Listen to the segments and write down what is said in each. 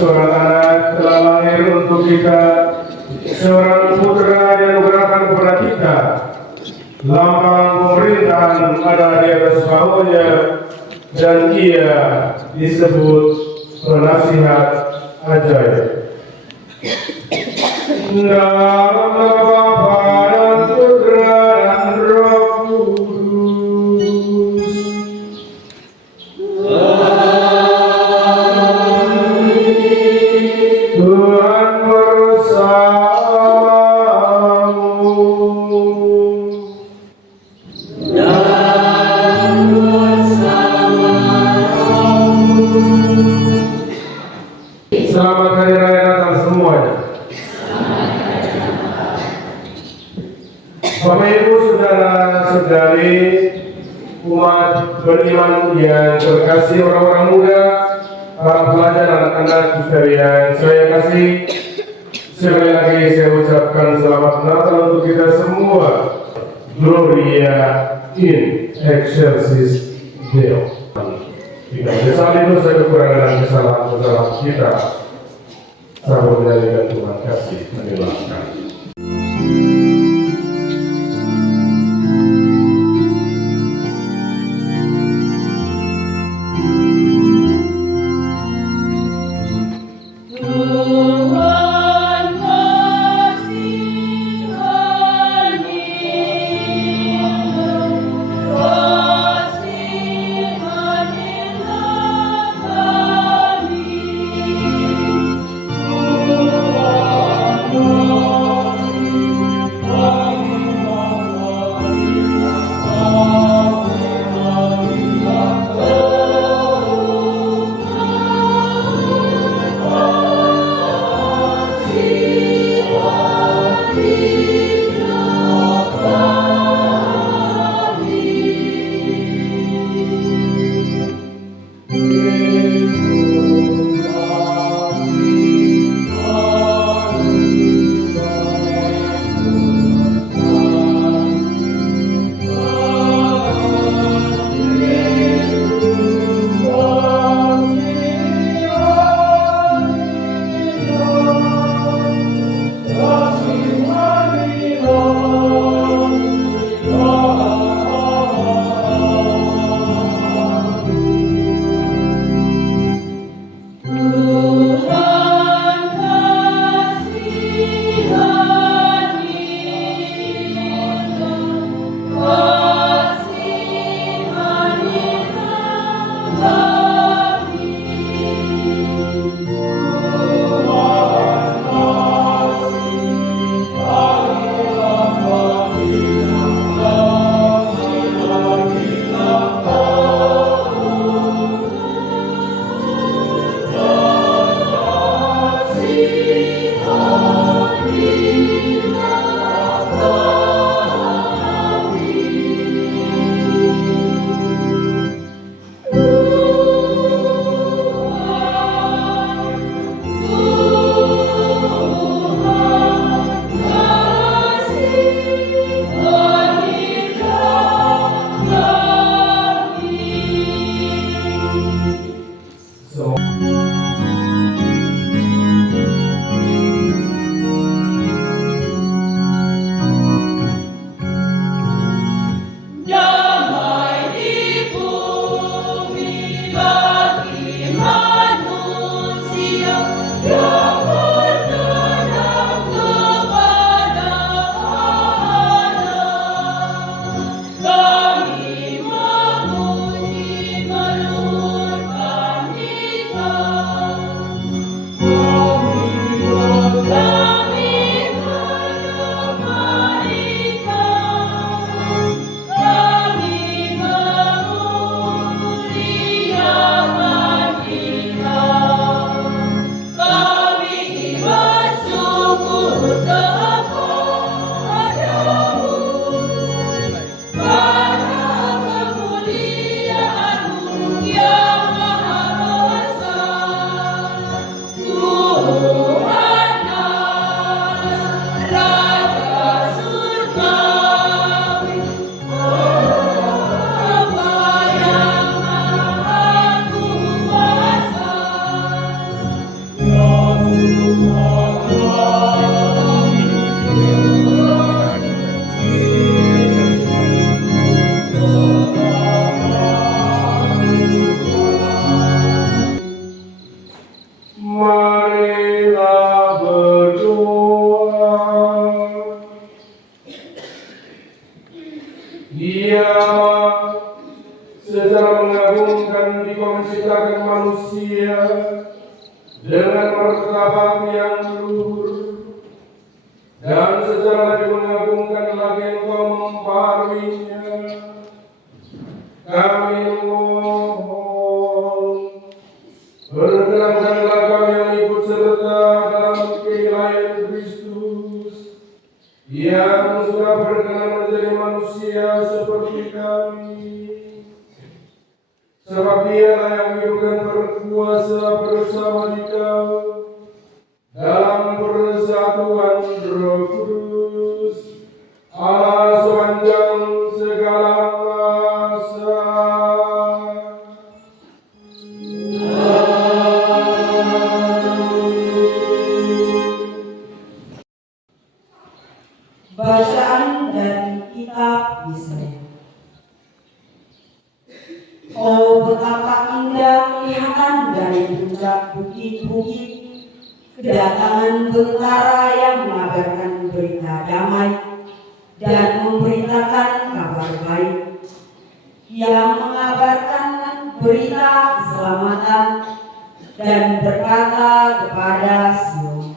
Seorang anak telah lahir untuk kita, seorang putra dianugerahkan kepada kita. Lambang pemerintahan ada di atas bahunya, dan ia disebut penasihat ajaib. Dalam nama Bapa dan Putra dan Roh Kudus. Tuhan bersamamu. Dan bersama rohmu. Selamat Hari Raya Natal semuanya. Bapak Ibu, saudara-saudari, umat beriman yang terkasih, orang-orang muda, para pelajar, anak-anak sekalian, saya kasih. Sekali lagi saya ucapkan selamat Natal untuk kita semua. Gloria in excelsis Deo. Tidak menyesali dosa kekurangan dan kesalahan-kesalahan kita. Sambil menyanyikan Tuhan kasih menjelaskan. marilah berdoa. Dia secara mengagumkan diciptakan manusia dengan martabat yang luhur, dan secara lebih mengagumkan lagi Engkau membaharuinya. Kami mohon, perkenankanlah kami yang ikut serta dalam keilahian Kristus, yang sudah berkenan menjadi manusia seperti kami. Sebab Dialah yang hidup dan berkuasa bersama Dikau dalam persatuan Roh Kudus, Allah sepanjang segala masa. Bacaan dari kitab Yesaya. Oh, betapa indah kelihatan dari puncak bukit-bukit kedatangan tentara yang mengabarkan berita damai dan memberitakan kabar baik, yang mengabarkan berita keselamatan dan berkata kepada Sion,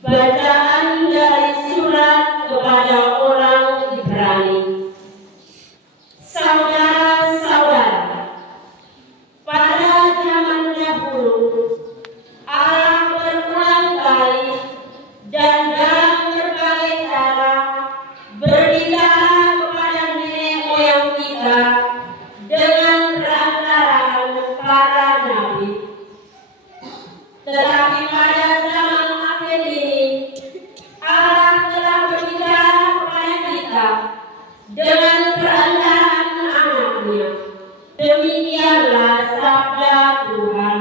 bacaan dari surat kepada orang Ibrani. Saudara-saudara, pada zaman dahulu Allah berulang kali dan dalam berbagai cara berbicara kepada nenek moyang kita dengan perantaraan para nabi. Tetapi pada zaman akhir ini Allah telah berbicara kepada kita dengan perantaraan anaknya. Demikianlah sabda Tuhan.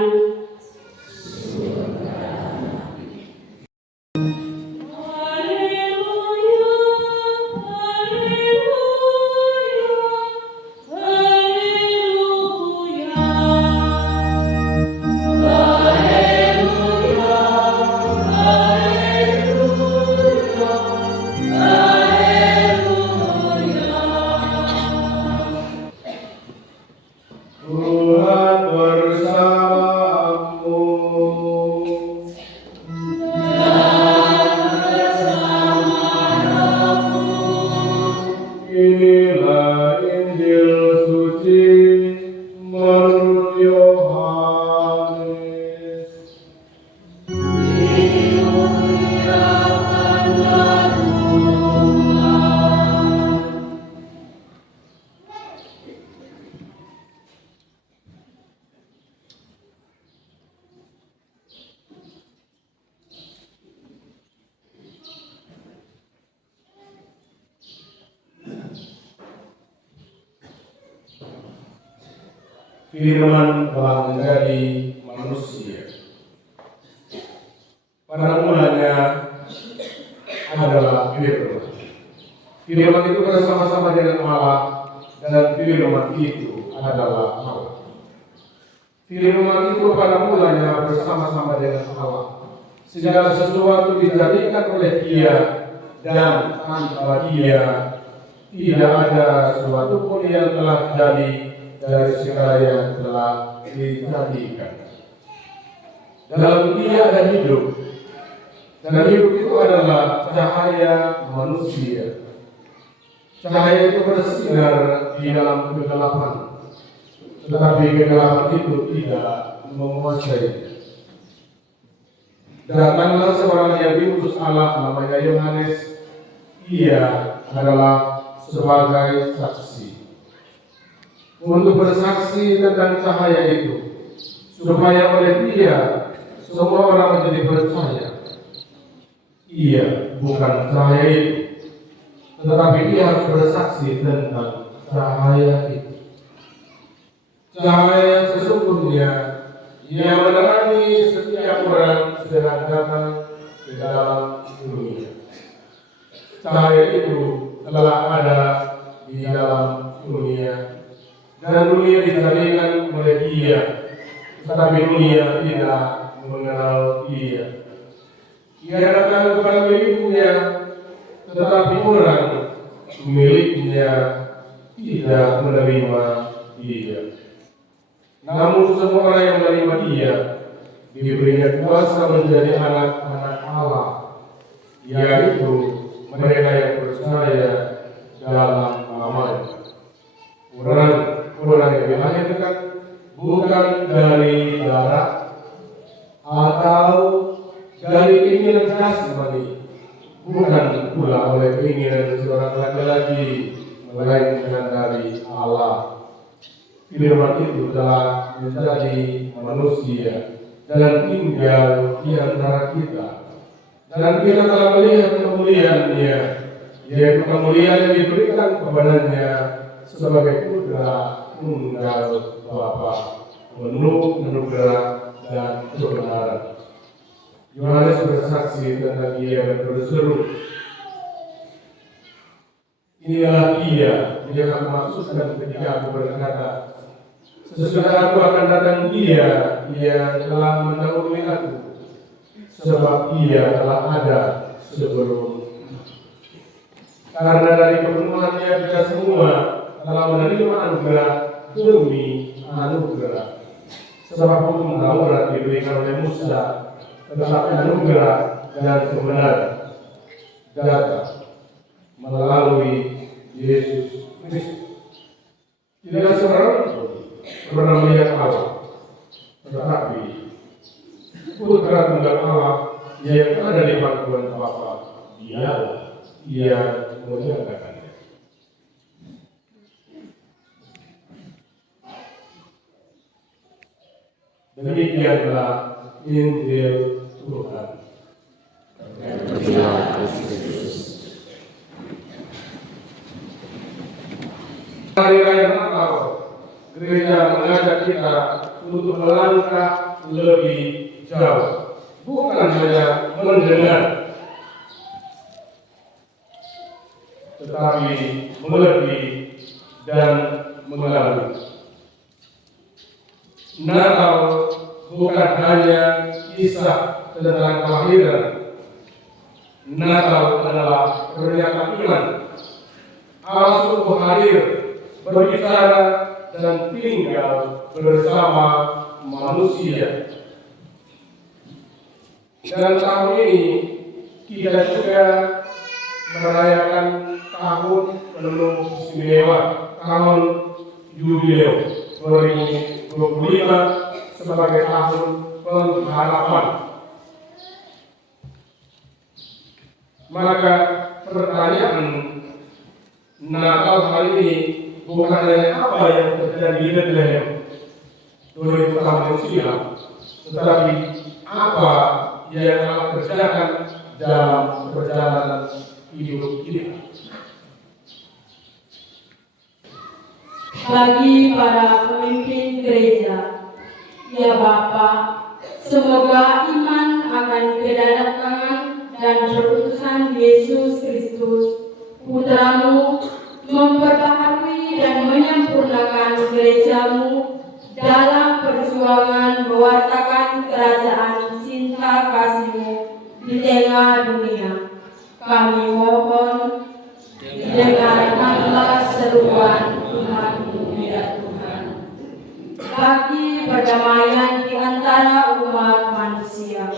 Tuhan bersamamu. Inilah Injil Firman telah menjadi manusia. Pada mulanya adalah firman. Firman itu bersama-sama dengan Allah, dan firman itu adalah Allah. Firman itu pada mulanya bersama-sama dengan Allah. Segala sesuatu dijadikan oleh Dia, dan tanpa Dia tidak ada sesuatu pun yang telah jadi dari segala yang telah dijadikan. Dalam Dia ada hidup, dan hidup itu adalah cahaya manusia. Cahaya itu bersinar di dalam kegelapan, tetapi kegelapan itu tidak menguasai. Datanglah seorang yang diutus Allah, namanya Yohanes. Ia adalah sebagai saksi untuk bersaksi tentang cahaya itu, supaya oleh Dia semua orang menjadi percaya. Ia bukan cahaya itu, tetapi Dia harus bersaksi tentang cahaya itu. Cahaya sesungguhnya yang menerangi setiap orang sedang datang ke dalam dunia. Cahaya itu telah ada di dalam dunia, dan dunia dijadikan oleh Dia, tetapi dunia tidak mengenal Dia. Ia datang kepada miliknya, tetapi orang miliknya tidak menerima Dia. Namun semua orang yang menerima Dia diberinya kuasa menjadi anak-anak Allah, yaitu mereka yang percaya dalam nama-Nya. Orang yang dilahirkan bukan dari darah atau dari keinginan jasmani, bukan pula oleh keinginan seorang laki-laki, melainkan dari Allah. Firman itu telah menjadi manusia dan tinggal di antara kita, dan kita telah melihat kemuliaan-Nya, yaitu kemuliaan yang diberikan kepadanya sebagai putra tunggal Bapa, penuh anugerah dan kebenaran. Yohanes bersaksi tentang Dia dan berseru, "Inilah Dia yang aku maksudkan ketika aku berkata, sesudah aku akan datang Dia yang telah mendahului aku, sebab Ia telah ada sebelum." Karena dari kepenuhannya kita semua telah menerima anugerah demi anugerah. Sebab hukum Taurat diberikan oleh Musa, tetapi anugerah dan kebenaran datang melalui Yesus Kristus. Tidak seorang pun pernah melihat Allah, tetapi Putra Tunggal Allah yang ada di pangkuan Bapa, Dialah yang menyatakannya. Demikianlah Injil Tuhan. Hari Raya Natal, gereja mengajak kita untuk melangkah lebih jauh, bukan hanya mendengar, tetapi mengerti dan mengalami. Natal bukan hanya kisah tentang kelahiran. Natal adalah pernyataan iman. Allah sungguh hadir, berbicara dan tinggal bersama manusia. Dan tahun ini kita juga merayakan tahun penuh istimewa, tahun jubileo 2025 sebagai tahun pengharapan. Maka pertanyaan Natal hari ini bukan hanya apa yang terjadi di Bethlehem 2000 tahun yang silam, tetapi apa yang Allah kerjakan dalam perjalanan hidup kita. Bagi para pemimpin gereja. Ya Bapa, semoga iman akan kedatangan dan perutusan Yesus Kristus, Putramu, memperbaharui dan menyempurnakan gerejamu dalam perjuangan mewartakan kerajaan cinta kasih-Mu di tengah dunia. Kami mohon, dengarkanlah seruan umat-Mu ya Tuhan. Bagi perdamaian di antara umat manusia.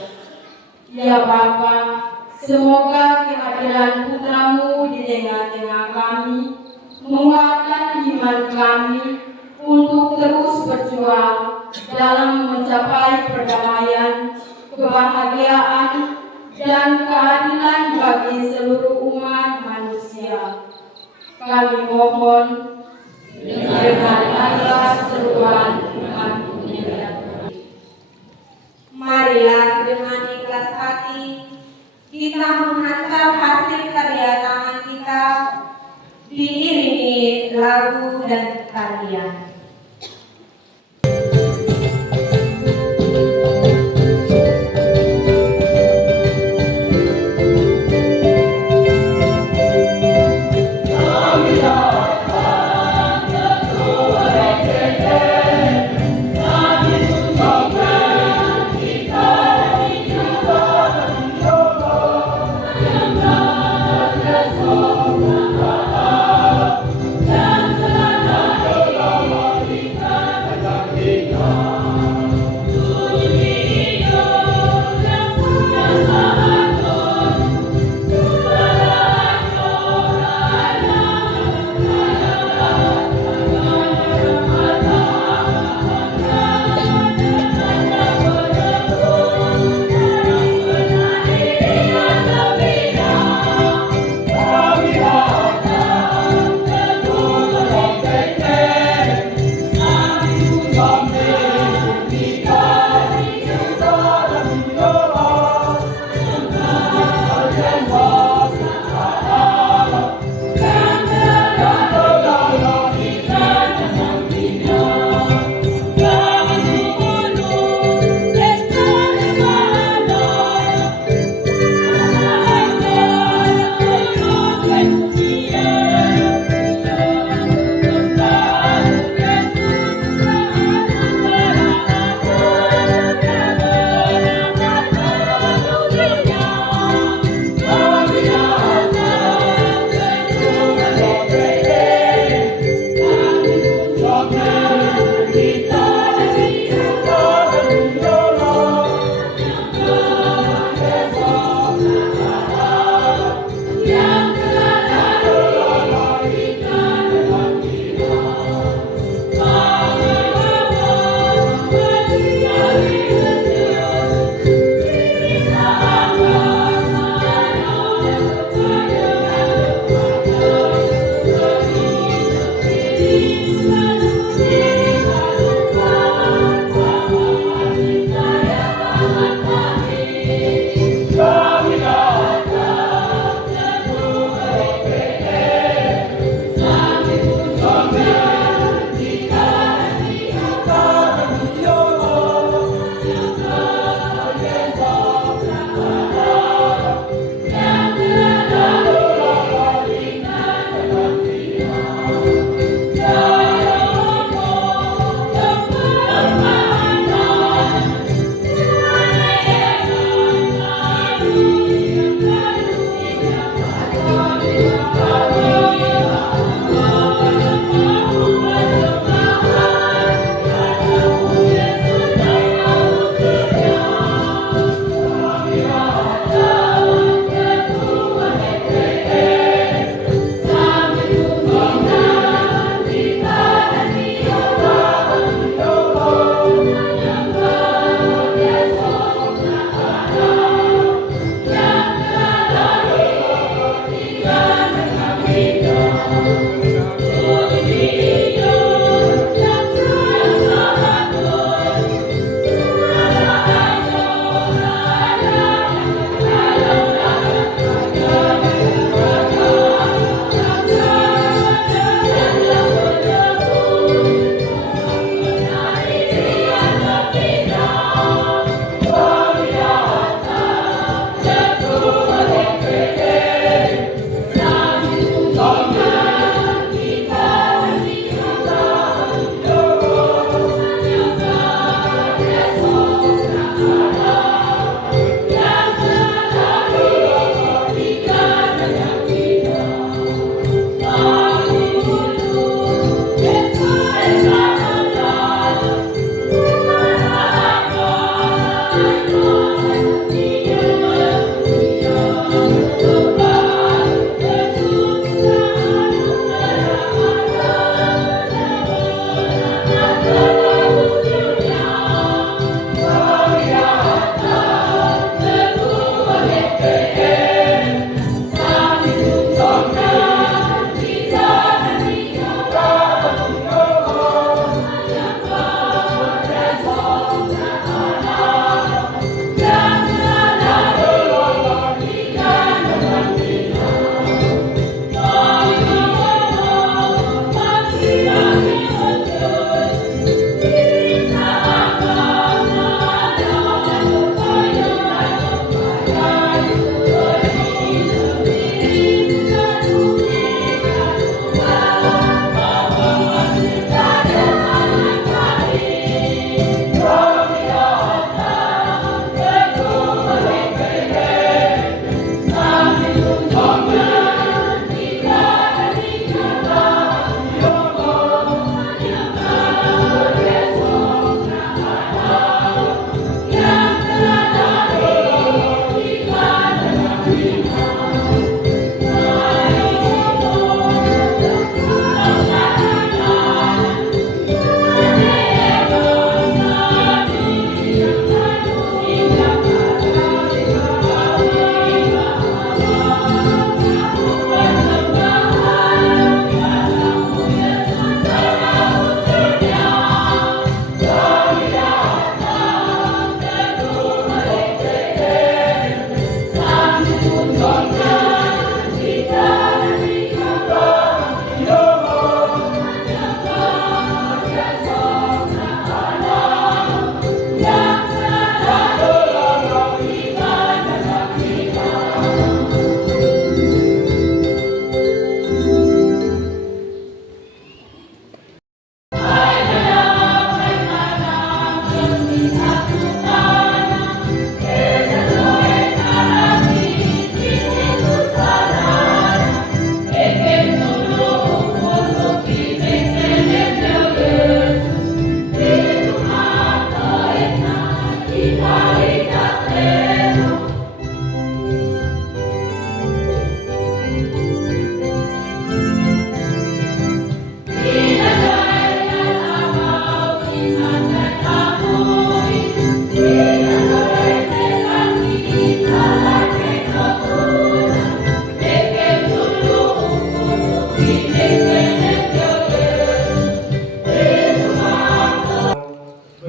Ya Bapa, semoga kehadiran Putramu di tengah-tengah kami menguatkan iman kami untuk terus berjuang dalam mencapai perdamaian, kebahagiaan, dan keadilan bagi seluruh umat manusia. Kami mohon, dengarkanlah seruan umat-Mu ya Tuhan. Marilah dengan ikhlas hati kita menghantar hasil karya tangan kita, diiringi lagu dan tarian. Kami datang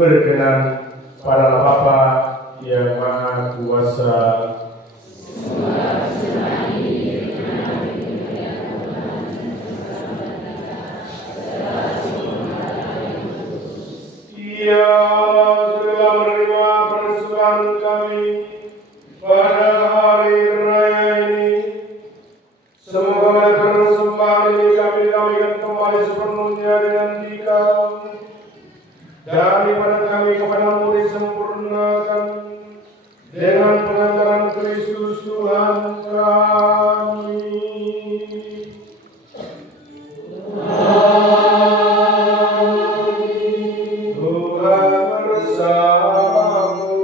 berkenan pada Bapa yang Maha Kuasa. Ya Allah, sudah menerima persembahan kami pada hari raya ini. Semoga oleh persembahan ini kami didamaikan kembali sepenuhnya dengan Dikau, dan ibadah kami kepadamu disempurnakan dengan pengantaran Kristus Tuhan kami. Tuhan bersamamu.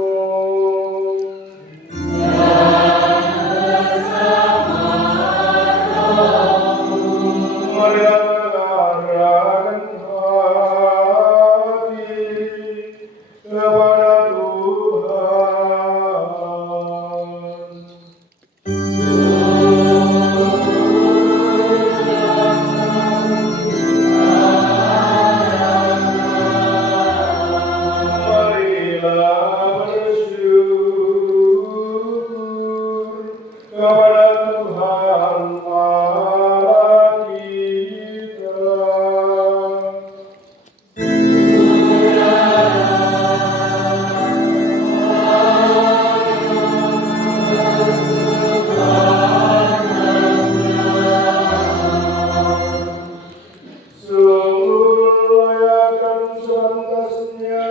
Mari mengarahkan hati kepada Tuhan. Marilah bersyukur kepada Tuhan Allah kita. Sungguh layak dan sepantasnya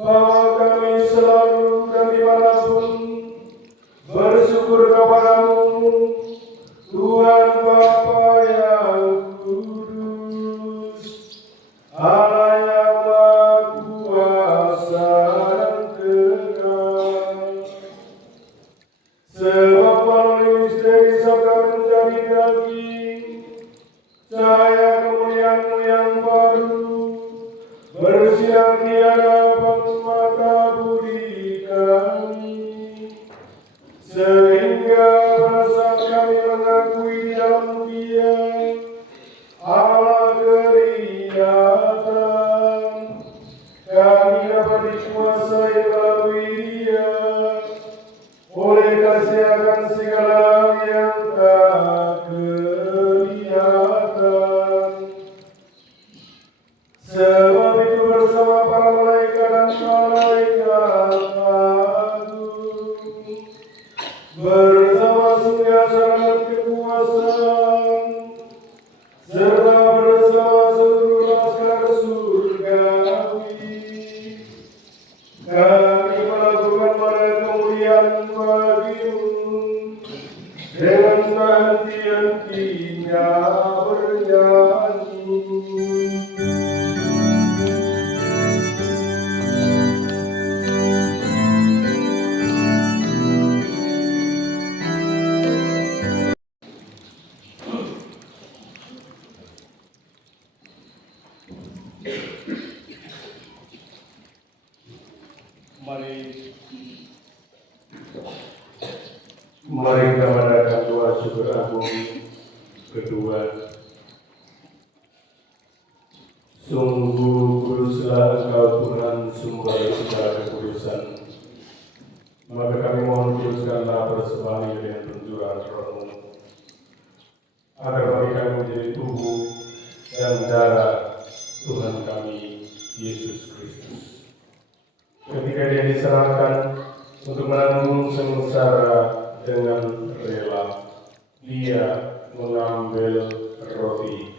bahwa kami selalu dan dimanapun bersyukur kepadamu, Tuhan Bapa yang kudus, Allah yang Maha Kuasa dan kekal. Sebab melalui misteri sabda menjadi daging, cahaya kemuliaan-Mu yang baru bersinar di hadapan mata budi kami, sehingga pada saat kami mengakui di dalam Dia Allah kelihatan, kami dapat dikuasai melalui Dia oleh kasih akan segala hal yang tak kelihatan. Sebab itu bersama para malaikat dan malaikat agung, bersama singgasana dan kekuasaan, serta bersama seluruh laskar surgawi, kami melakukan pada kemuliaan bagi-Mu dengan henti-hentinya bernyanyi. Mari kita mengadakan doa syukur agung kedua. Sungguh kuduslah Engkau Tuhan, sumber segala kekudusan. Maka kami mohon kuduskanlah persembahan ini dengan pencurahan Roh-Mu, agar bagi kami menjadi tubuh dan darah Tuhan kami Yesus Kristus. Ketika Dia diserahkan untuk menanggung sengsara dengan rela, Dia mengambil roti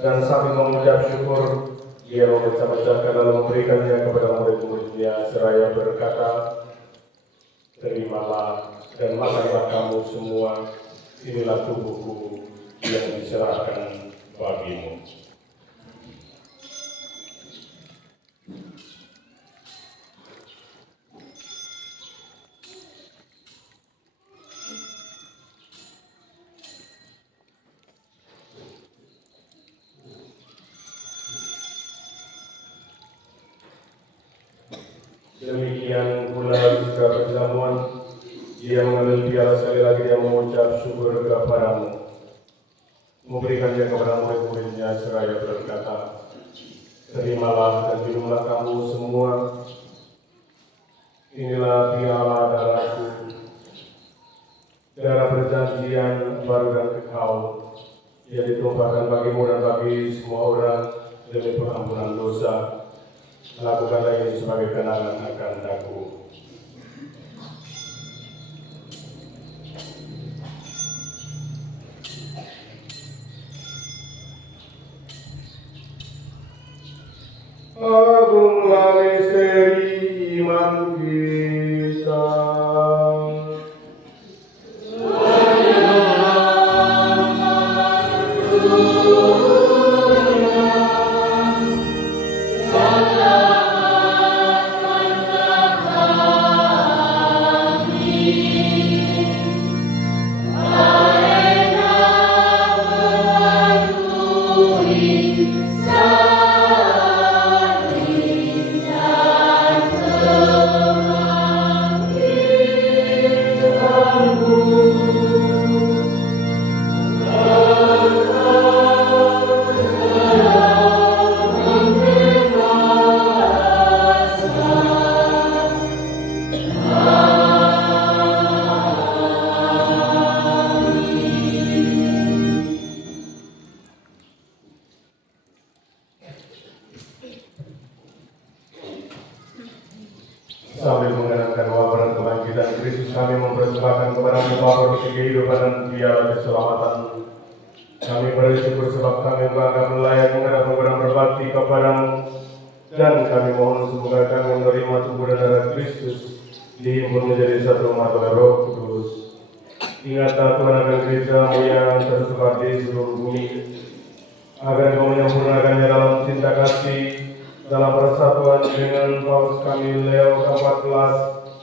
dan sambil mengucap syukur, Dia memecah-mecahkan lalu memberikannya kepada murid-murid-Nya seraya berkata, "Terimalah dan makanlah kamu semua, inilah tubuhku yang diserahkan bagimu." Demikian pula ketika perjamuan, Dia mengambil piala sekali lagi, Dia mengucap syukur kepadamu, memberikannya kepada murid-muridnya seraya berkata, terimalah dan minumlah kamu semua. Inilah piala darahku, darah perjanjian baru dan kekal, yang ditumpahkan bagimu dan bagi semua orang demi pengampunan dosa. Lakukanlah ini sebagai kenangan akan aku. Agunglah misteri iman kita. Sambil mengenangkan wabah kebangkitan Kristus, kami mempersembahkan kepada-Mu Bapa roti kehidupan dan piala keselamatan. Kami bersyukur sebab kami bangga melayani menghadap dan berbakti kepada-Mu, dan kami mohon semoga kami menerima tubuh dan darah Kristus dihimpun menjadi satu umat oleh Roh Kudus. Ingatlah Tuhan akan gereja-Mu yang tersebar di seluruh bumi, agar Kau menyempurnakannya dalam cinta kasih, dalam persatuan dengan Paus kami Leo ke-14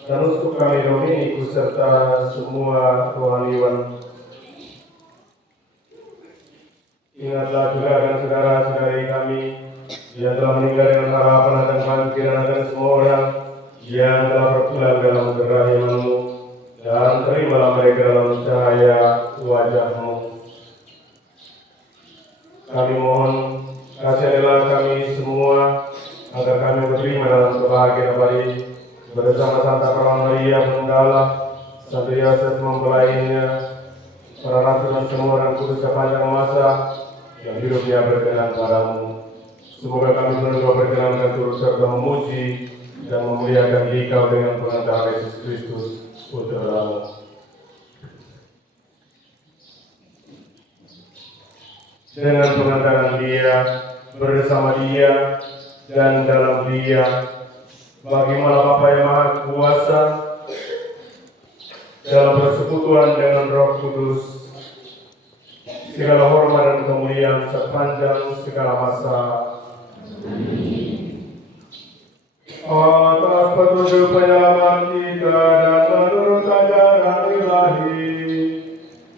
dan uskup kami Dominikus serta semua rohaniwan. Ingatlah juga akan saudara-saudari kami yang telah meninggal dengan harapan akan bangkitan akan semua orang yang telah berpulang dalam kerahiman-Mu, dan terimalah mereka dalam cahaya wajah-Mu. Kami mohon kasihanilah kami semua agar kami berterima dalam kebahagiaan abadi bersama Santa Maria Bunda, Santo Yosef mempelainya, para rasul dan semua orang kudus sepanjang masa yang hidupnya berkenan padamu. Semoga kami menunggu berkenan dan turut serta memuji dan memuliakan Dikau dengan pengetahuan Yesus Kristus Putra-Mu. Dengan pengantaran Dia, bersama Dia, dan dalam Dia, bagaimana Bapa yang Maha Kuasa, dalam persekutuan dengan Roh Kudus, segala hormat dan kemuliaan sepanjang segala masa. Atas petunjuk penyelamat kita dan menurut ajaran ilahi,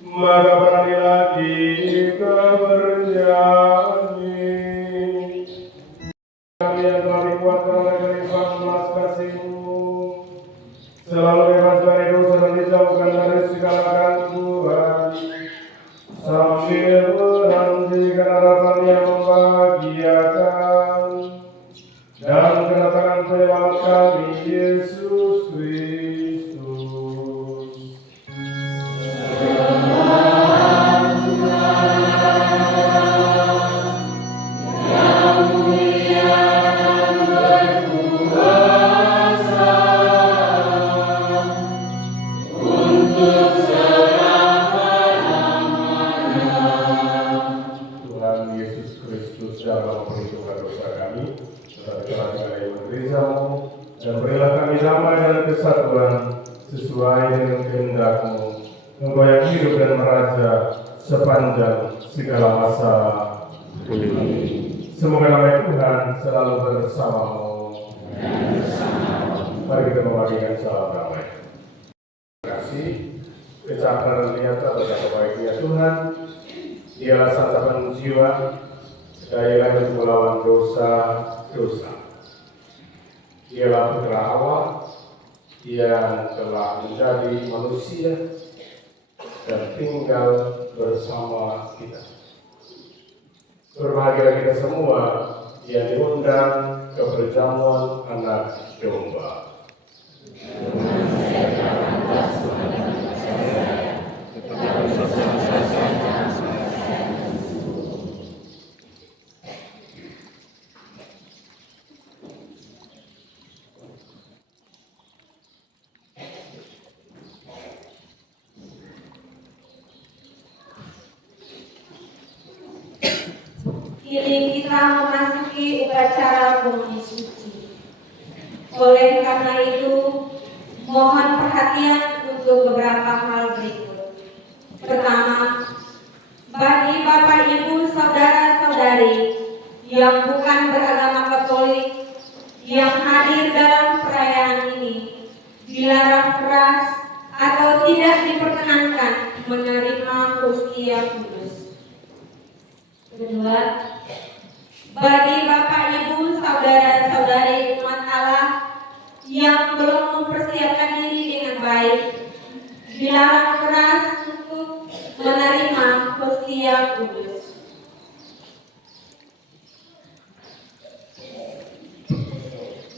maka beranilah kita bernyanyi. Kami yang telah dikuatkan oleh kelimpahan belas kasih-Mu, selalu bebas dari dosa dan dijauhkan dari segala gangguan, sambil menantikan harapan yang membahagiakan dan kedatangan penyelamat kami Yesus Kristus. Dan berilah kami damai dan kesatuan sesuai dengan kehendak-Mu, Engkau yang hidup dan meraja sepanjang segala masa. Semoga damai Tuhan selalu bersama-Mu. Mari kita membagikan salam damai. Terima kasih. Kecaparan ternyata betapa baiknya Tuhan. Dialah santapan jiwa, daya untuk melawan dosa. Dialah Putra Allah yang telah menjadi manusia dan tinggal bersama kita. Berbahagia kita semua yang diundang ke perjamuan anak domba. Kini kita memasuki upacara komuni suci. Oleh karena itu, mohon perhatian untuk beberapa hal berikut. Pertama, bagi Bapak Ibu saudara-saudari yang bukan beragama Katolik yang hadir dalam perayaan ini, dilarang keras atau tidak diperkenankan menerima hostia kudus. Kedua, bagi Bapak Ibu saudara-saudari umat Allah yang belum mempersiapkan diri dengan baik, dilarang keras untuk menerima hostia kudus.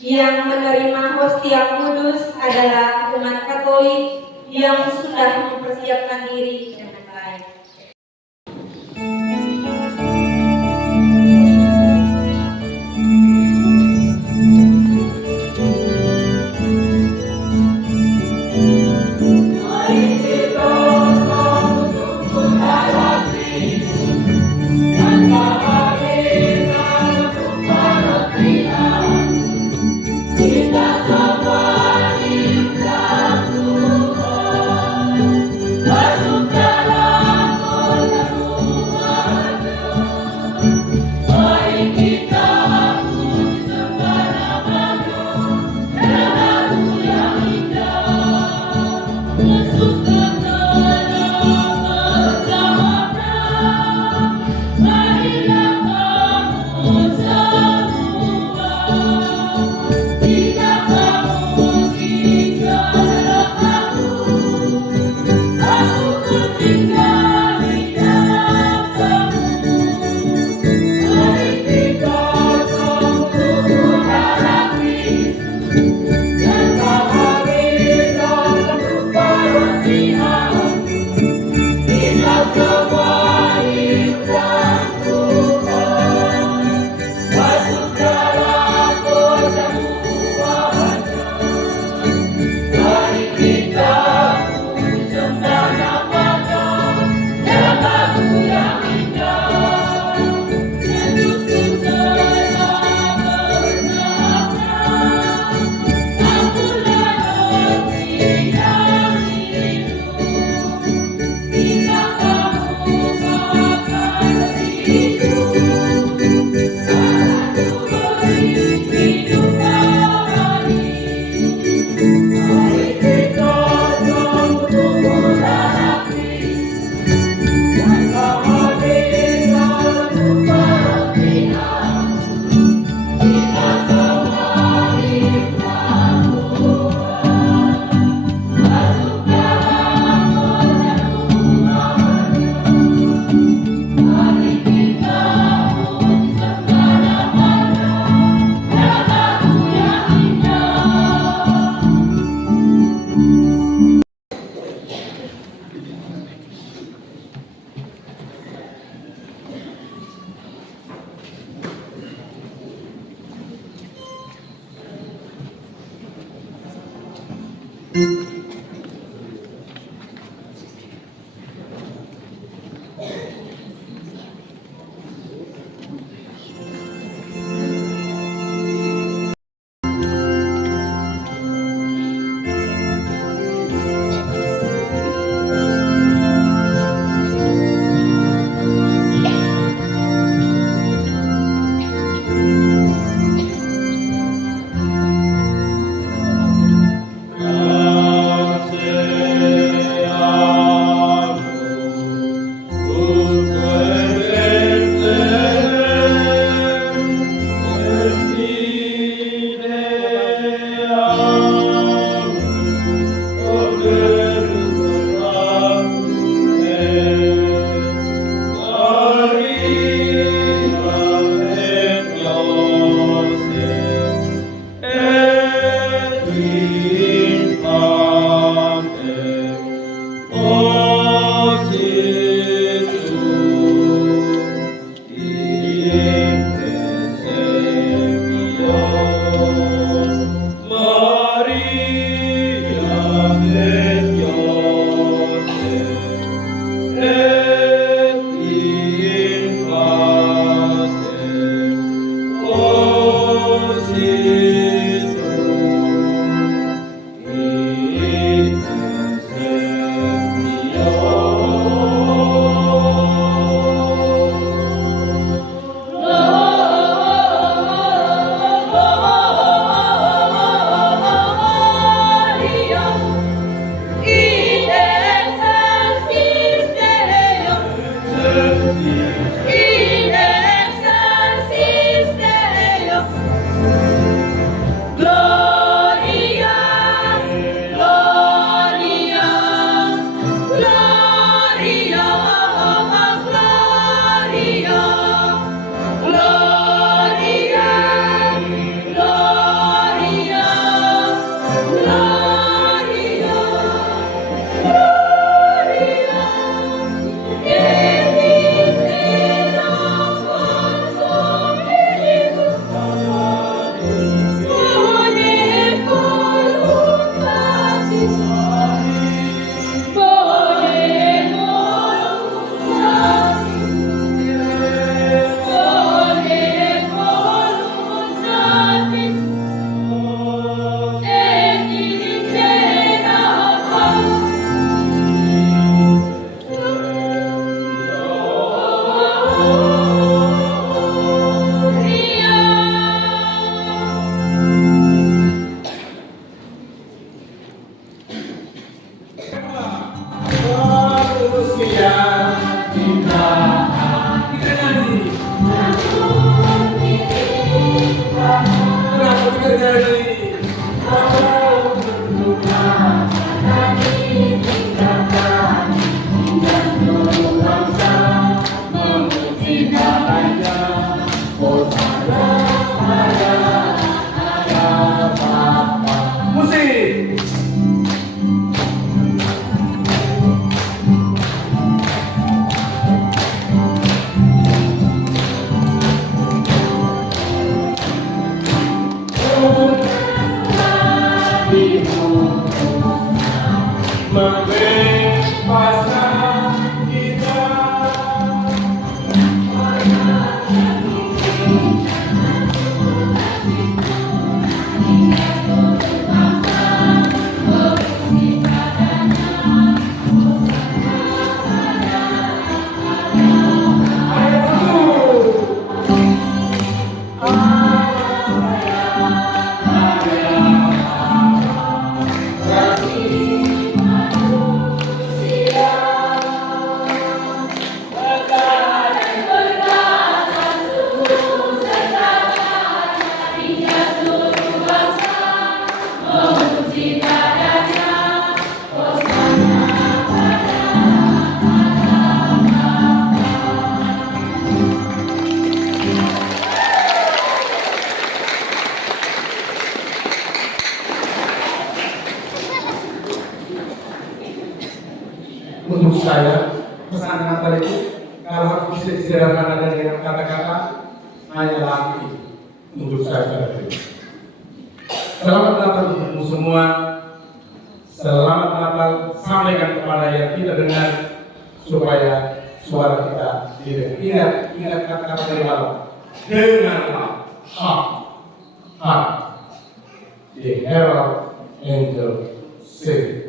Yang menerima hostia kudus adalah umat Katolik yang sudah mempersiapkan diri dengan baik. Untuk saya, pesan Natal itu kalau harus bisa disederhanakan dengan kata-kata hanya lagi untuk saya pribadi. Selamat Natal untuk semua. Selamat Natal, sampaikan kepada yang tidak dengar supaya suara kita didengar. Ingat kata-kata dari Allah. Dengarlah hak. The herald angel sing.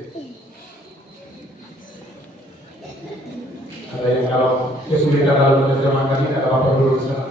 Ada yang kalau kesulitan dalam menerjemahkan ini, ada Bapak dulu di sana.